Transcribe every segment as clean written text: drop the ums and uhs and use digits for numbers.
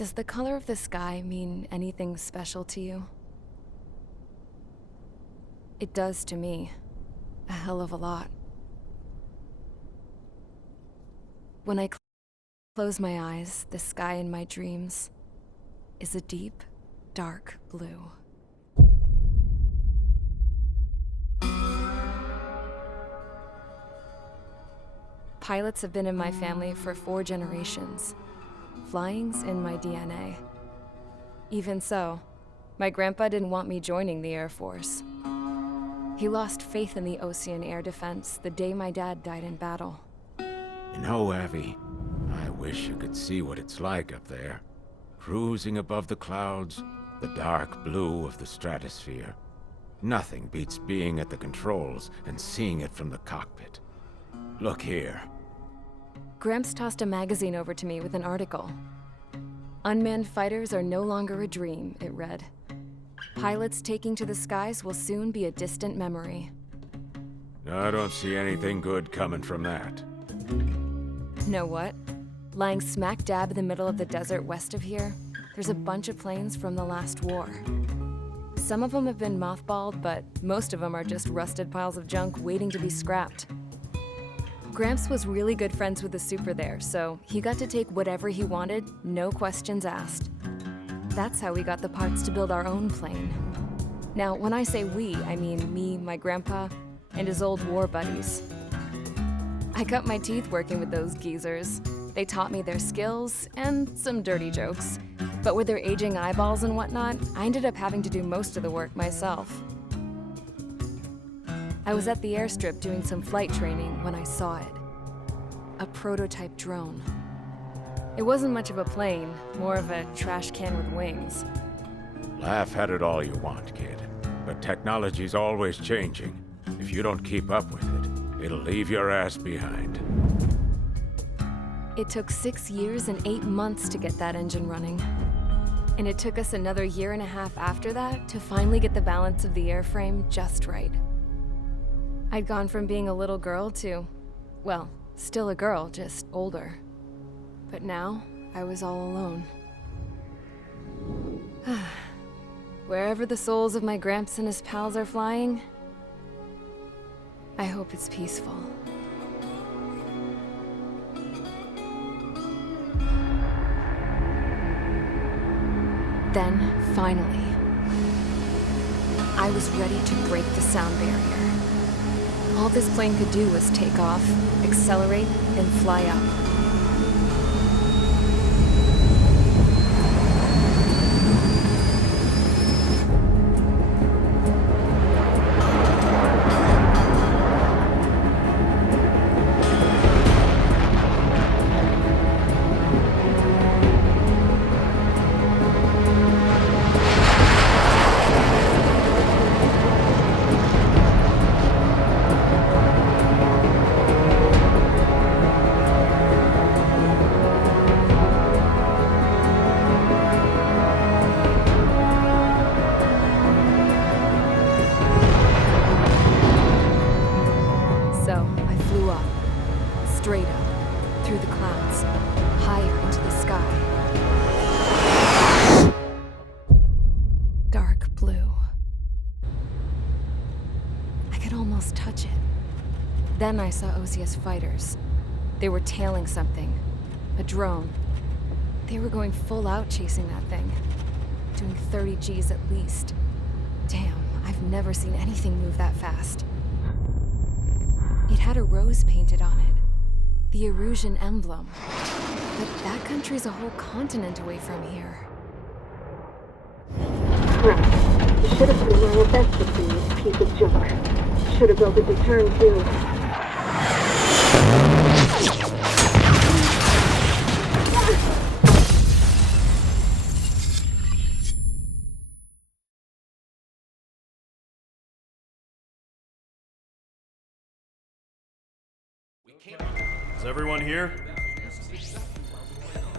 Does the color of the sky mean anything special to you? It does to me. A hell of a lot. When I close my eyes, the sky in my dreams is a deep, dark blue. Pilots have been in my family for 4 generations. Flying's in my DNA. Even so, my grandpa didn't want me joining the Air Force. He lost faith in the Ocean Air Defense the day my dad died in battle. You know, Abby, I wish you could see what it's like up there. Cruising above the clouds, the dark blue of the stratosphere. Nothing beats being at the controls and seeing it from the cockpit. Look here. Gramps tossed a magazine over to me with an article. Unmanned fighters are no longer a dream, it read. Pilots taking to the skies will soon be a distant memory. I don't see anything good coming from that. Know what? Lying smack dab in the middle of the desert west of here, there's a bunch of planes from the last war. Some of them have been mothballed, but most of them are just rusted piles of junk waiting to be scrapped. Gramps was really good friends with the super there, so he got to take whatever he wanted, no questions asked. That's how we got the parts to build our own plane. Now, when I say we, I mean me, my grandpa, and his old war buddies. I cut my teeth working with those geezers. They taught me their skills and some dirty jokes. But with their aging eyeballs and whatnot, I ended up having to do most of the work myself. I was at the airstrip doing some flight training when I saw it. A prototype drone. It wasn't much of a plane, more of a trash can with wings. Laugh at it all you want, kid. But technology's always changing. If you don't keep up with it, it'll leave your ass behind. It took 6 years and 8 months to get that engine running. And it took us another 1.5 years after that to finally get the balance of the airframe just right. I'd gone from being a little girl to, well, still a girl, just older. But now, I was all alone. Wherever the souls of my Gramps and his pals are flying, I hope it's peaceful. Then, finally, I was ready to break the sound barrier. All this plane could do was take off, accelerate, and fly up. So, I flew up, straight up, through the clouds, higher into the sky. Dark blue. I could almost touch it. Then I saw OCS fighters. They were tailing something. A drone. They were going full out chasing that thing. Doing 30 Gs at least. Damn, I've never seen anything move that fast. It had a rose painted on it. The Erusian emblem. But that country's a whole continent away from here. Right. You should have put in your best to see this piece of junk. Should have built a deterrent too. Is everyone here?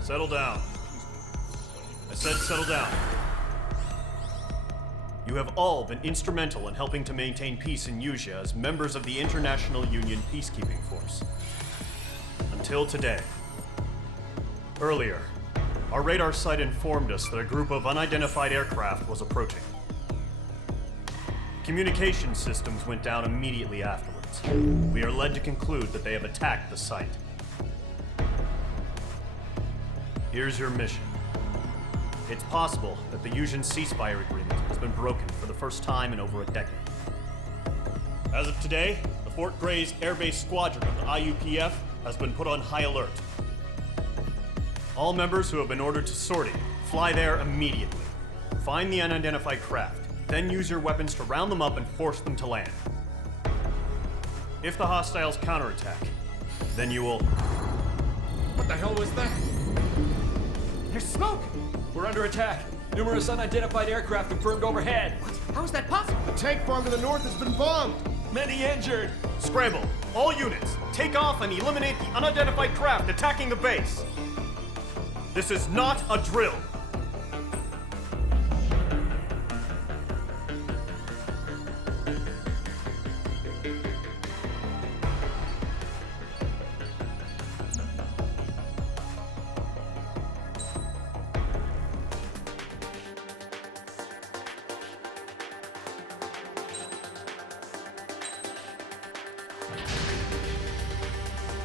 Settle down. I said settle down. You have all been instrumental in helping to maintain peace in Mision as members of the International Union Peacekeeping Force. Until today. Earlier, Our radar site informed us that a group of unidentified aircraft was approaching. Communication systems went down immediately afterwards. We are led to conclude that they have attacked the site. Here's your mission. It's possible that the Mision ceasefire agreement has been broken for the first time in over a decade. As of today, the Fort Gray's Air Base Squadron of the IUPF has been put on high alert. All members who have been ordered to sortie, fly there immediately. Find the unidentified craft, then use your weapons to round them up and force them to land. If the hostiles counterattack, then you will... What the hell was that? There's smoke! We're under attack. Numerous unidentified aircraft confirmed overhead. What? How is that possible? The tank farm to the north has been bombed! Many injured. Scramble! All units, take off and eliminate the unidentified craft attacking the base! This is not a drill!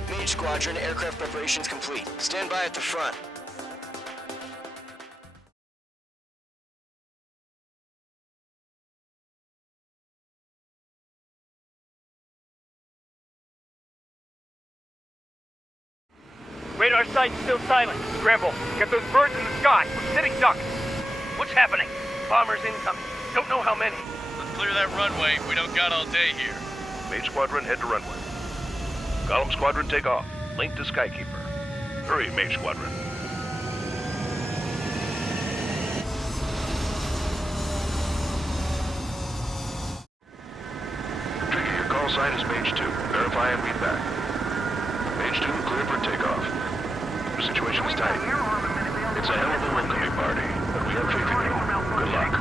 Mage Squadron, aircraft preparations complete. Stand by at the front. Radar site's still silent. Scramble. Get those birds in the sky. We're sitting ducks. What's happening? Bombers incoming. Don't know how many. Let's clear that runway. We don't got all day here. Mage Squadron, head to runway. Column Squadron, take off. Link to Skykeeper. Hurry, Mage Squadron. Tricky, your call sign is Mage 2. Verify and read back. Mage 2, clear for takeoff. The situation is tight. It's a hell of a welcoming party, but we have faith in you. Good luck.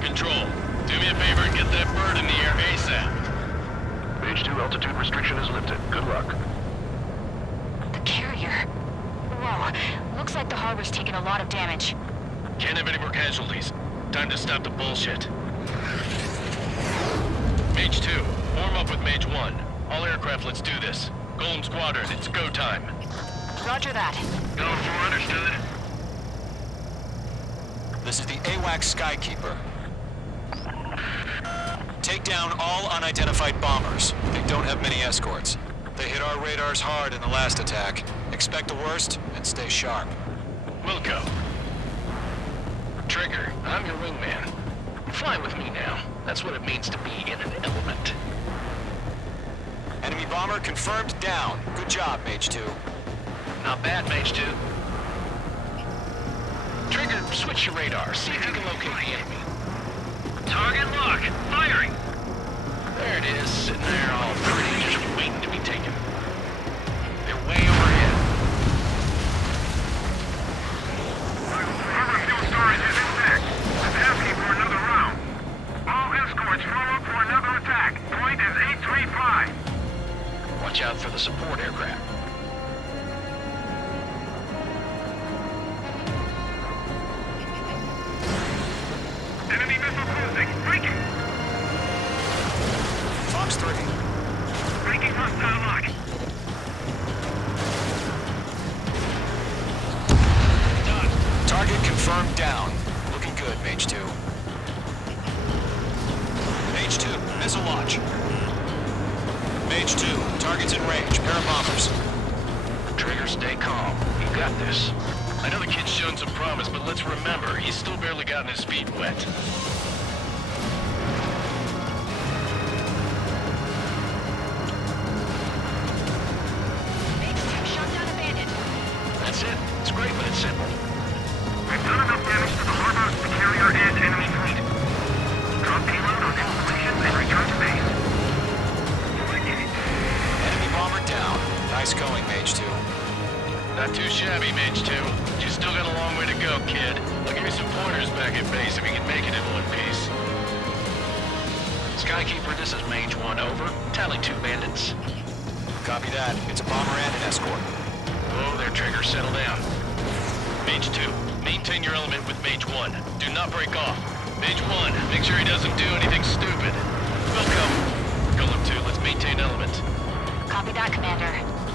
Control, do me a favor and get that bird in the air ASAP. Mage 2, altitude restriction is lifted. Good luck. The carrier. Whoa. Looks like the harbor's taken a lot of damage. Can't have any more casualties. Time to stop the bullshit. Mage 2, form up with Mage 1. All aircraft, let's do this. Golem Squadron, it's go time. Roger that. Going for understood. This is the AWAC Skykeeper. Take down all unidentified bombers. They don't have many escorts. They hit our radars hard in the last attack. Expect the worst and stay sharp. Wilco. Trigger, I'm your wingman. Fly with me now. That's what it means to be in an element. Enemy bomber confirmed down. Good job, Mage 2. Not bad, Mage 2. Trigger, switch your radar. See if you can locate the enemy. Target lock. Firing. There it is, sitting there all pretty, just waiting to be taken. They're way overhead. Harbor fuel storage is intact. It's asking for another round. All escorts form up for another attack. Point is 835. Watch out for the support aircraft. Enemy missile cruising. Breaking. Fox 3. Breaking hostile lock. Target confirmed down. Looking good, Mage 2. Mage 2, missile launch. Mage 2, target's in range. Pair of bombers. Trigger, stay calm. You got this. I know the kid's shown some promise, but let's remember, he's still barely gotten his feet wet. Mage 2 shot down a bandit. That's it. It's great, but it's simple. We've done enough damage to the harbor, the carrier, and enemy fleet. Drop payload on installation and return to base. Enemy bomber down. Nice going, Mage 2. Not too shabby, Mage 2. You still got a long way to go, kid. I'll give you some pointers back at base if you can make it in one piece. Skykeeper, this is Mage 1, over. Tally 2 bandits. Copy that. It's a bomber and an escort. Whoa there, Trigger. Settle down. Mage 2, maintain your element with Mage 1. Do not break off. Mage 1, make sure he doesn't do anything stupid. Welcome. Golem 2, let's maintain element. Copy that, Commander.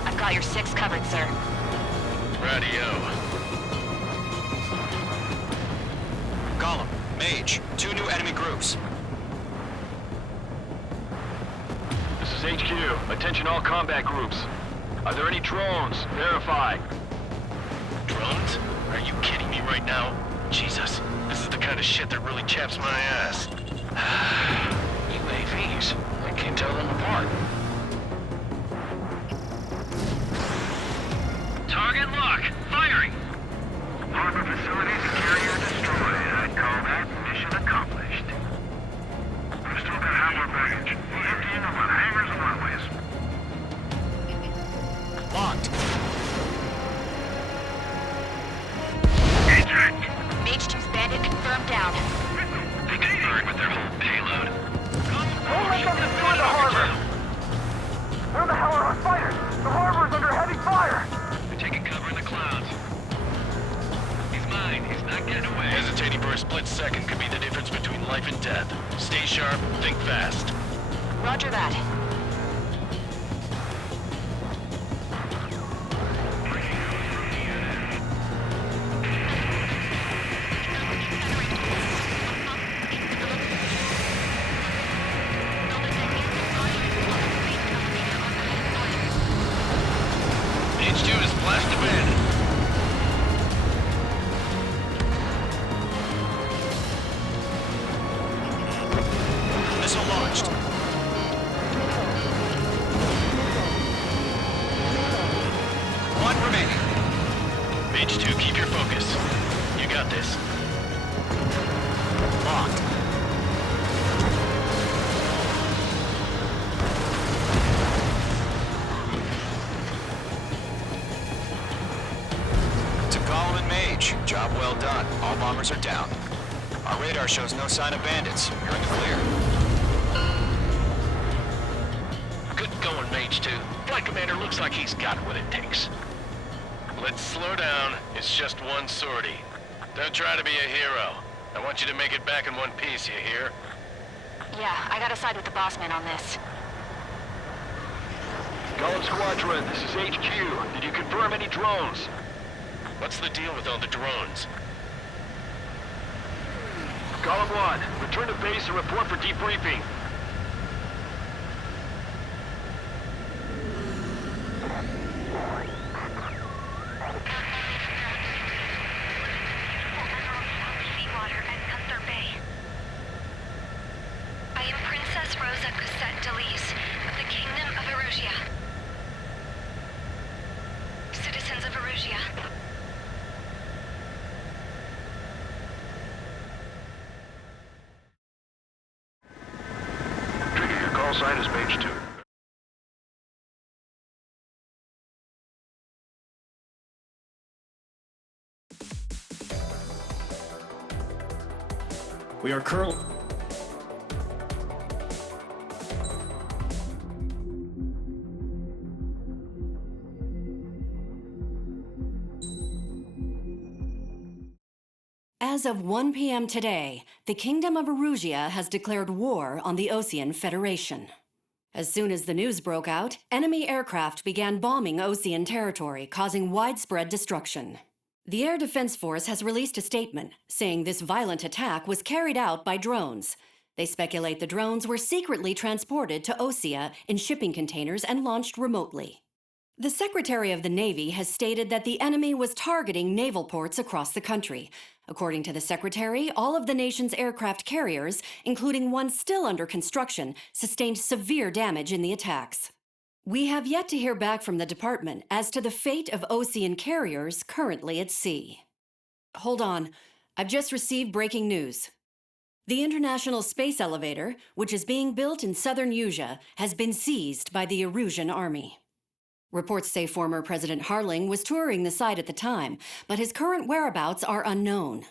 I've got your 6 covered, sir. Radio. Golem, Mage, 2 new enemy groups. This is HQ. Attention all combat groups. Are there any drones? Verify. Drones? Are you kidding me right now? Jesus, this is the kind of shit that really chaps my ass. UAVs. I can't tell them apart. Target lock. Firing. Harbor facilities and carrier destroyed. I'd call that mission accomplished. We've still got half our baggage. We'll emptying them on hangars and runways. Locked. Mage 2's bandit confirmed down. They conferred with their whole payload. Don't let them destroy the harbor! Where the hell are our fighters? The harbor's under heavy fire! They're taking cover in the clouds. He's mine. He's not getting away. Hesitating for a split second could be the difference between life and death. Stay sharp, think fast. Roger that. Mage 2 is blast abandoned. Missile launched. One remaining. Mage 2, keep your focus. You got this. Locked. To Golem and Mage, job well done. All bombers are down. Our radar shows no sign of bandits. You're in the clear. Good going, Mage 2. Flight Commander looks like he's got what it takes. Let's slow down. It's just one sortie. Don't try to be a hero. I want you to make it back in one piece, you hear? Yeah, I gotta side with the boss man on this. Golem Squadron, this is HQ. Did you confirm any drones? What's the deal with all the drones? Golem 1, return to base and report for debriefing. Seawater and Gunther Bay. I am Princess Rosa Cosette Delise of the Kingdom of Erusia. Citizens of Erusia. Trigger, your call sign is Mage 2. We are currently... As of 1 p.m. today, the Kingdom of Erusia has declared war on the Osean Federation. As soon as the news broke out, enemy aircraft began bombing Osean territory, causing widespread destruction. The Air Defense Force has released a statement saying this violent attack was carried out by drones. They speculate the drones were secretly transported to Osea in shipping containers and launched remotely. The Secretary of the Navy has stated that the enemy was targeting naval ports across the country. According to the Secretary, all of the nation's aircraft carriers, including one still under construction, sustained severe damage in the attacks. We have yet to hear back from the department as to the fate of Osean carriers currently at sea. Hold on, I've just received breaking news. The International Space Elevator, which is being built in southern Usia, has been seized by the Erusian Army. Reports say former President Harling was touring the site at the time, but his current whereabouts are unknown.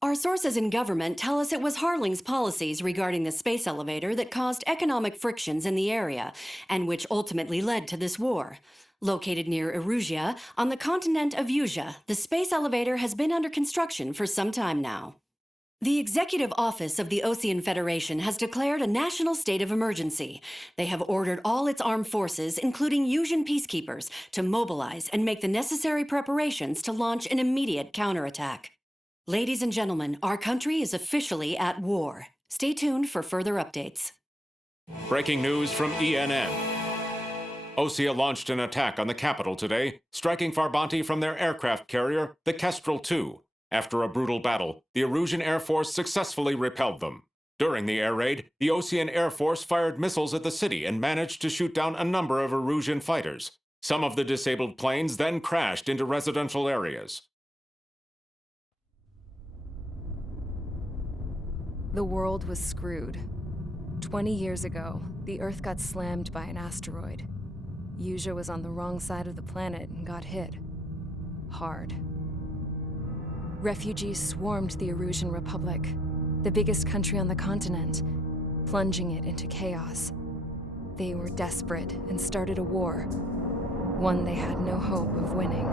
Our sources in government tell us it was Harling's policies regarding the space elevator that caused economic frictions in the area, and which ultimately led to this war. Located near Erusia, on the continent of Usia, the space elevator has been under construction for some time now. The Executive Office of the Ocean Federation has declared a national state of emergency. They have ordered all its armed forces, including Usian peacekeepers, to mobilize and make the necessary preparations to launch an immediate counterattack. Ladies and gentlemen, our country is officially at war. Stay tuned for further updates. Breaking news from ENN. Osea launched an attack on the capital today, striking Farbanti from their aircraft carrier, the Kestrel II. After a brutal battle, the Erusian Air Force successfully repelled them. During the air raid, the Ocean Air Force fired missiles at the city and managed to shoot down a number of Erusian fighters. Some of the disabled planes then crashed into residential areas. The world was screwed. 20 years ago, the Earth got slammed by an asteroid. Usia was on the wrong side of the planet and got hit. Hard. Refugees swarmed the Erusian Republic, the biggest country on the continent, plunging it into chaos. They were desperate and started a war, one they had no hope of winning.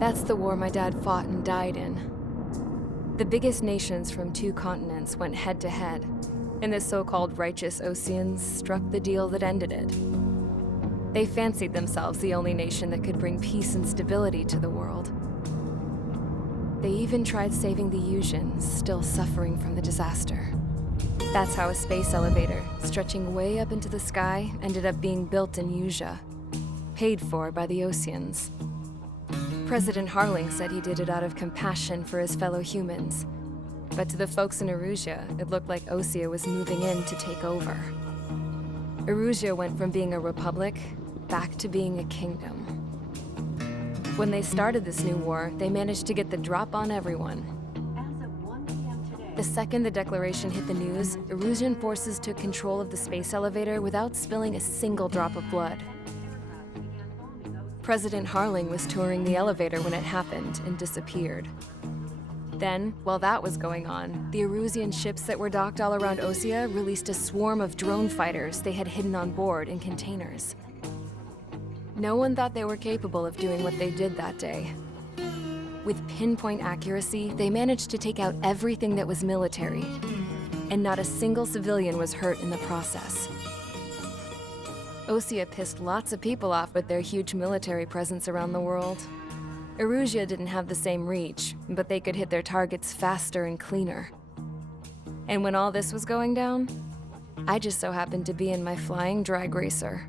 That's the war my dad fought and died in. The biggest nations from 2 continents went head-to-head, and the so-called righteous Oceans struck the deal that ended it. They fancied themselves the only nation that could bring peace and stability to the world. They even tried saving the Usians, still suffering from the disaster. That's how a space elevator, stretching way up into the sky, ended up being built in Usia, paid for by the Oceans. President Harling said he did it out of compassion for his fellow humans. But to the folks in Erusia, it looked like Osea was moving in to take over. Erusia went from being a republic back to being a kingdom. When they started this new war, they managed to get the drop on everyone. As of 1 p.m. today, The second the declaration hit the news, Erusian forces took control of the space elevator without spilling a single drop of blood. President Harling was touring the elevator when it happened and disappeared. Then, while that was going on, the Erusian ships that were docked all around Osea released a swarm of drone fighters they had hidden on board in containers. No one thought they were capable of doing what they did that day. With pinpoint accuracy, they managed to take out everything that was military, and not a single civilian was hurt in the process. Osea pissed lots of people off with their huge military presence around the world. Erusia didn't have the same reach, but they could hit their targets faster and cleaner. And when all this was going down, I just so happened to be in my flying drag racer.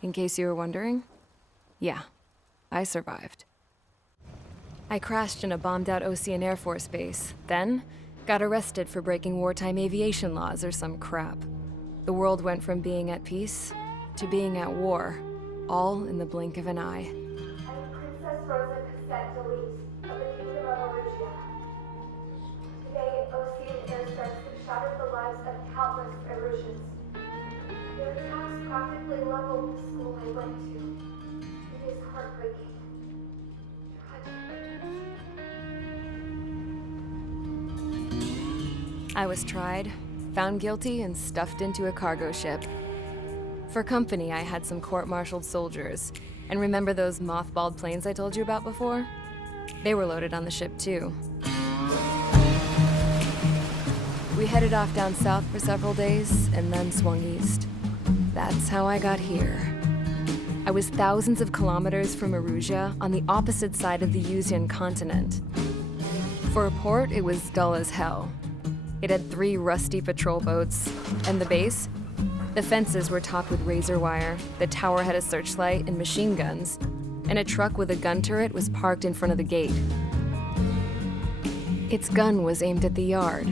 In case you were wondering, yeah, I survived. I crashed in a bombed-out Ocean Air Force base, then got arrested for breaking wartime aviation laws or some crap. The world went from being at peace to being at war, all in the blink of an eye. I'm Princess Rosa Cassette Delise of the Kingdom of Erusia. Today, Ocean airstrikes have shattered the lives of countless Erusians. Their attacks practically leveled the school I went to. It is heartbreaking. I was tried, found guilty, and stuffed into a cargo ship. For company, I had some court-martialed soldiers. And remember those mothballed planes I told you about before? They were loaded on the ship, too. We headed off down south for several days, and then swung east. That's how I got here. I was thousands of kilometers from Erusia, on the opposite side of the Usian continent. For a port, it was dull as hell. It had 3 rusty patrol boats, and the base? The fences were topped with razor wire, the tower had a searchlight and machine guns, and a truck with a gun turret was parked in front of the gate. Its gun was aimed at the yard.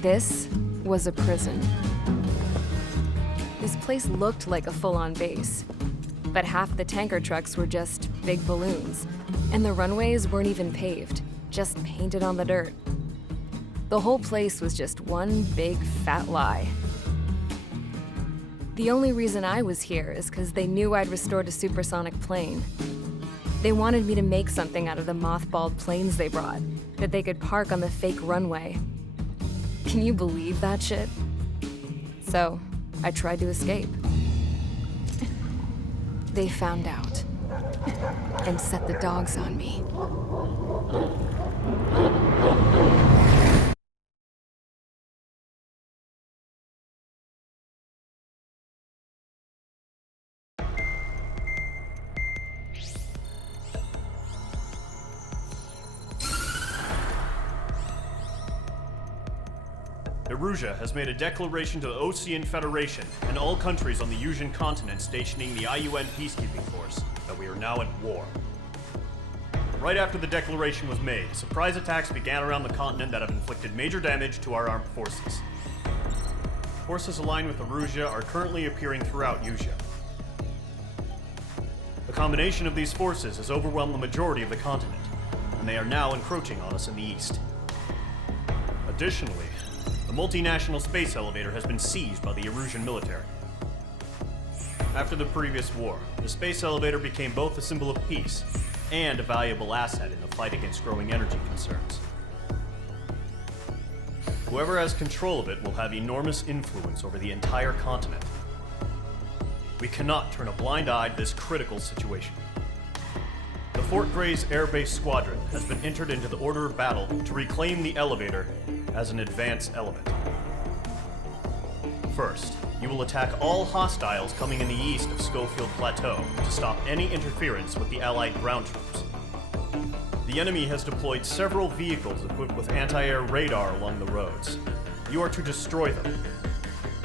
This was a prison. This place looked like a full-on base, but half the tanker trucks were just big balloons, and the runways weren't even paved, just painted on the dirt. The whole place was just one big fat lie. The only reason I was here is because they knew I'd restored a supersonic plane. They wanted me to make something out of the mothballed planes they brought, that they could park on the fake runway. Can you believe that shit? So, I tried to escape. They found out and set the dogs on me. Erusia has made a declaration to the Ocean Federation and all countries on the Mision continent stationing the IUN peacekeeping force that we are now at war. Right after the declaration was made, surprise attacks began around the continent that have inflicted major damage to our armed forces. Forces aligned with Erusia are currently appearing throughout Usia. The combination of these forces has overwhelmed the majority of the continent, and they are now encroaching on us in the east. Additionally, the multinational space elevator has been seized by the Erusian military. After the previous war, the space elevator became both a symbol of peace and a valuable asset in the fight against growing energy concerns. Whoever has control of it will have enormous influence over the entire continent. We cannot turn a blind eye to this critical situation. The Fort Gray's Air Base Squadron has been entered into the order of battle to reclaim the elevator as an advance element. First, you will attack all hostiles coming in the east of Schofield Plateau to stop any interference with the Allied ground troops. The enemy has deployed several vehicles equipped with anti-air radar along the roads. You are to destroy them.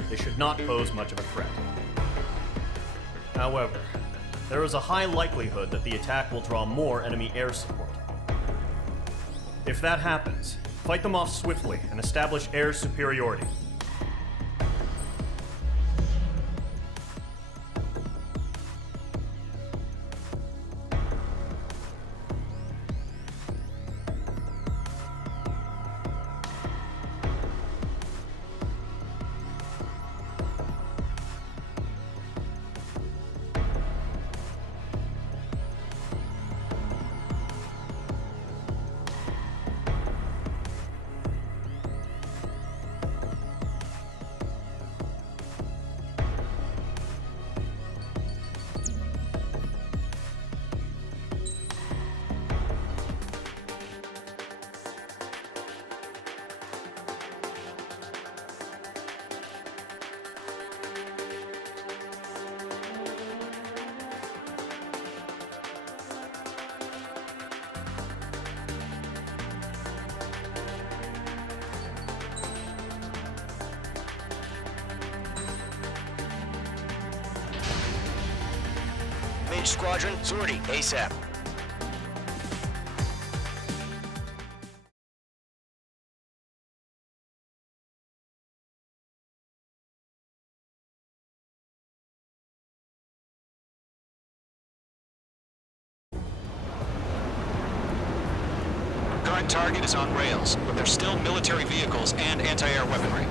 They should not pose much of a threat. However, there is a high likelihood that the attack will draw more enemy air support. If that happens, fight them off swiftly and establish air superiority. Mage Squadron, sortie, ASAP. Current target is on rails, but there's still military vehicles and anti-air weaponry.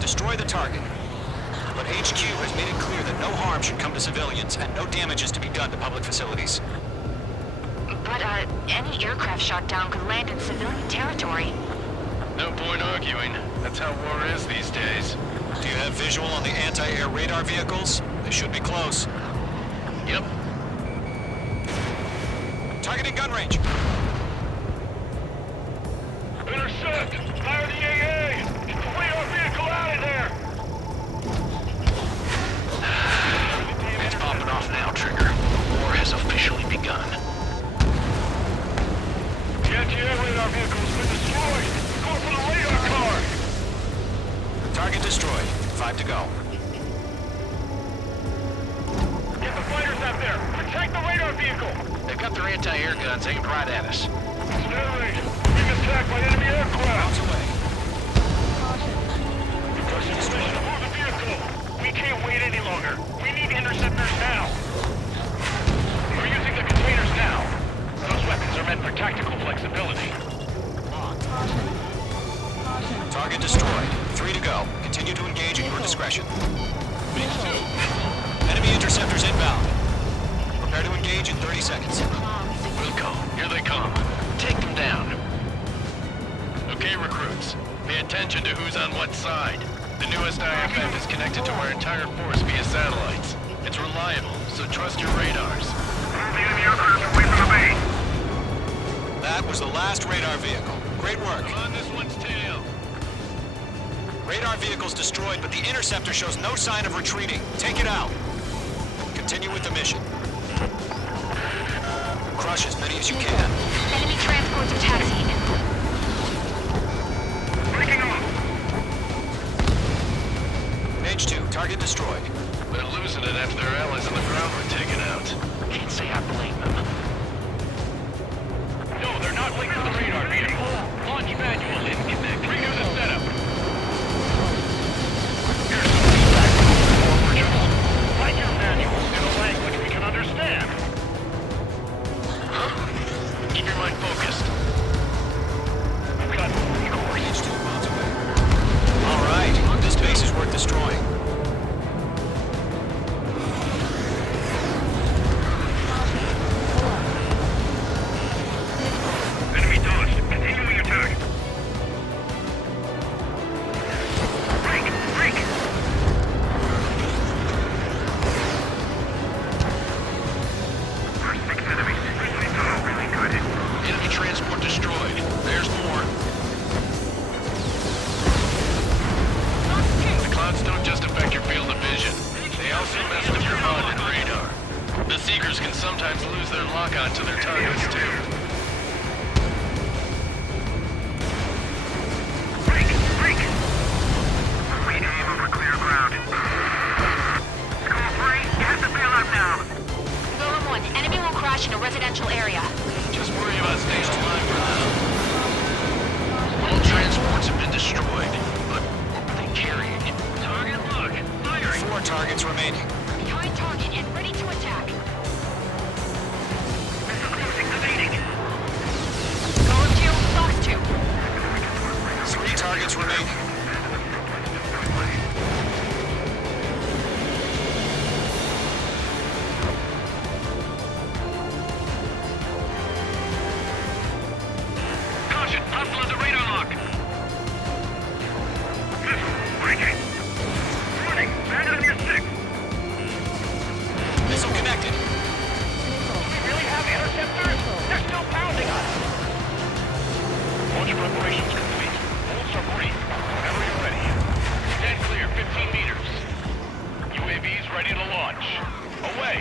Destroy the target. But HQ has made it clear that no harm should come to civilians and no damage is to be done to public facilities. But, any aircraft shot down could land in civilian territory. No point arguing. That's how war is these days. Do you have visual on the anti-air radar vehicles? They should be close. Yep. Targeting gun range. Intercept! Fire the AA! Get the radar vehicle out of there! It's popping off now, Trigger. War has officially begun. The anti-air radar vehicle's been destroyed! Go for the radar car! Target destroyed. 5 to go. Get the fighters out there! Protect the radar vehicle! They've got their anti-air guns aimed right at us. Stanley, being attacked by enemy aircraft! Away. Requesting permission to move the vehicle! We can't wait any longer! We need interceptors now! We're using the containers now! Those weapons are meant for tactical flexibility. Target destroyed. 3 to go. Continue to engage at your discretion. Enemy interceptors inbound. Prepare to engage in 30 seconds. Wilco, here they come. Take them down. Okay, recruits. Pay attention to who's on what side. The newest IFF is connected to our entire force via satellites. It's reliable, so trust your radars. That was the last radar vehicle. Great work. I'm on this one's tail. Radar vehicle's destroyed, but the interceptor shows no sign of retreating. Take it out. Continue with the mission. Crush as many as you can. Enemy transports are taxiing. Breaking off. Mage 2, target destroyed. They're losing it after their allies on the ground were taken out. Can't say I blame them. No, they're not linked to the radar vehicle. Launch manual disconnect. Renew the setup. Here's some feedback from the forward journal. Write your manuals in a language we can understand. Huh? Keep your mind focused. We've got recourse. Mage 2 miles away. All right, this base is worth destroying. Enemy dodged. Continuing attack. Break! Break! First 6 enemies. Really good. Enemy transport destroyed. There's more. The clouds don't just affect your field of vision. They also mess with your HUD and radar. The Seekers can sometimes lose their lock-on to their targets, too. Break! Break! Regain over clear ground. School 3, you have to bail out now. Golem 1, enemy will crash in a residential area. Just worry about staying alive for now. All transports have been destroyed, but what were they carrying? Target lock. Firing. 4 targets remaining. Behind target and ready to attack. Missile closing. Evading. Golem 2, Fox 2. 3 targets remaining. Caution. Hostile on the radar lock. Missile. Breaking. Warning. Bandit on your 6. Missile connected. Do we really have interceptors? They're still pounding us. Launch preparations complete. Hold submarine. Whenever you're ready. Stand clear, 15 meters. UAVs ready to launch. Away.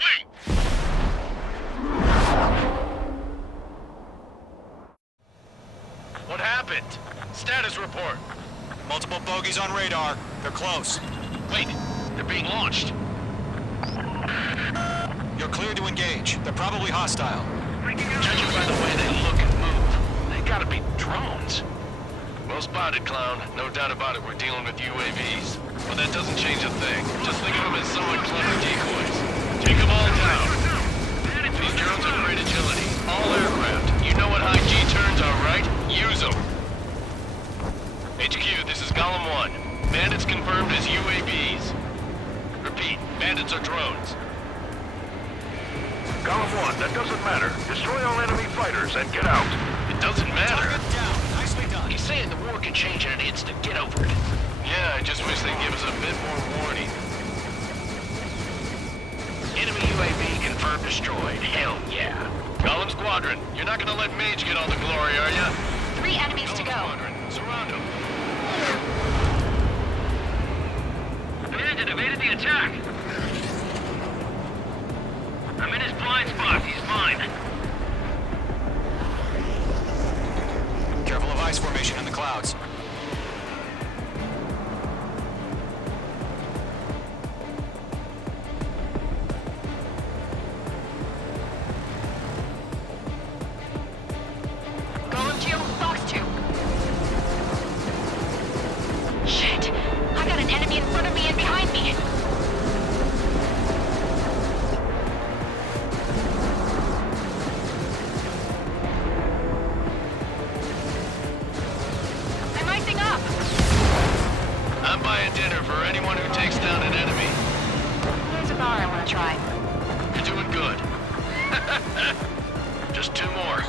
Wait. What happened? Status report. Multiple bogeys on radar. They're close. Wait, they're being launched. You're clear to engage. They're probably hostile. Judging by the way they look and move, they gotta be drones. Well spotted, Clown. No doubt about it, we're dealing with UAVs. But that doesn't change a thing. Just think of them as somewhat clever decoys. Take them all down. These drones have great agility. All aircraft. You know what high G turns are, right? Use them. HQ, this is Golem 1. Bandits confirmed as UAVs. Repeat, bandits are drones. Golem 1, that doesn't matter. Destroy all enemy fighters and get out. It doesn't matter. Target down. Nicely done. He's saying the war can change in an instant. Get over it. Yeah, I just wish they'd give us a bit more warning. Enemy UAV confirmed destroyed. Hell yeah. Golem Squadron, you're not gonna let Mage get all the glory, are ya? 3 enemies to go. Squadron, surround him. Bandit evaded the attack. I'm in his blind spot. He's fine. Careful of ice formation in the clouds. Golem 2, Fox 2. Shit! I got an enemy in front of me and behind me. here for anyone who takes down an enemy. There's a bar I want to try. You're doing good. Just 2 more.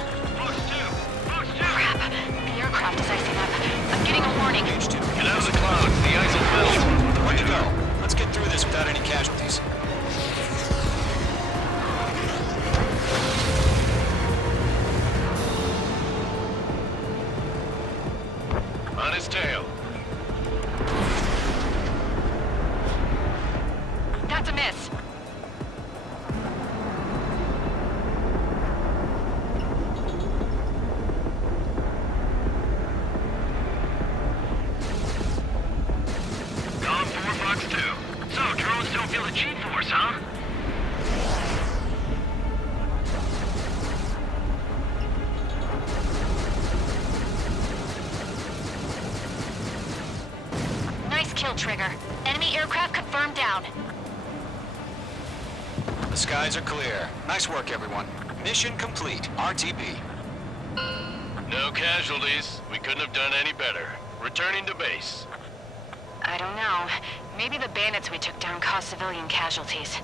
Crap. The aircraft is icing up. I'm getting a warning. Get out of the clouds. The ice will melt. Way to go. Let's get through this without any casualties. On his tail. That's a miss. Gone 4 bucks too. So, drones don't feel the G-force, huh? Nice kill, Trigger. Enemy aircraft confirmed down. The skies are clear. Nice work, everyone. Mission complete. RTB. No casualties. We couldn't have done any better. Returning to base. I don't know. Maybe the bandits we took down caused civilian casualties.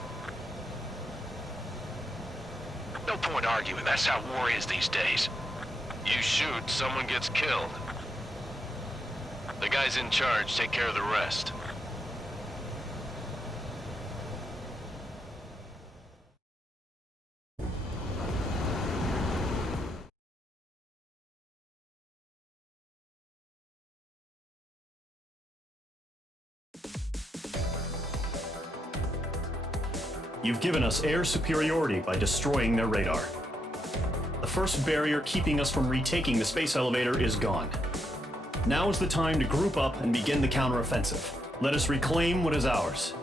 No point arguing. That's how war is these days. You shoot, someone gets killed. The guys in charge take care of the rest. You've given us air superiority by destroying their radar. The first barrier keeping us from retaking the space elevator is gone. Now is the time to group up and begin the counteroffensive. Let us reclaim what is ours.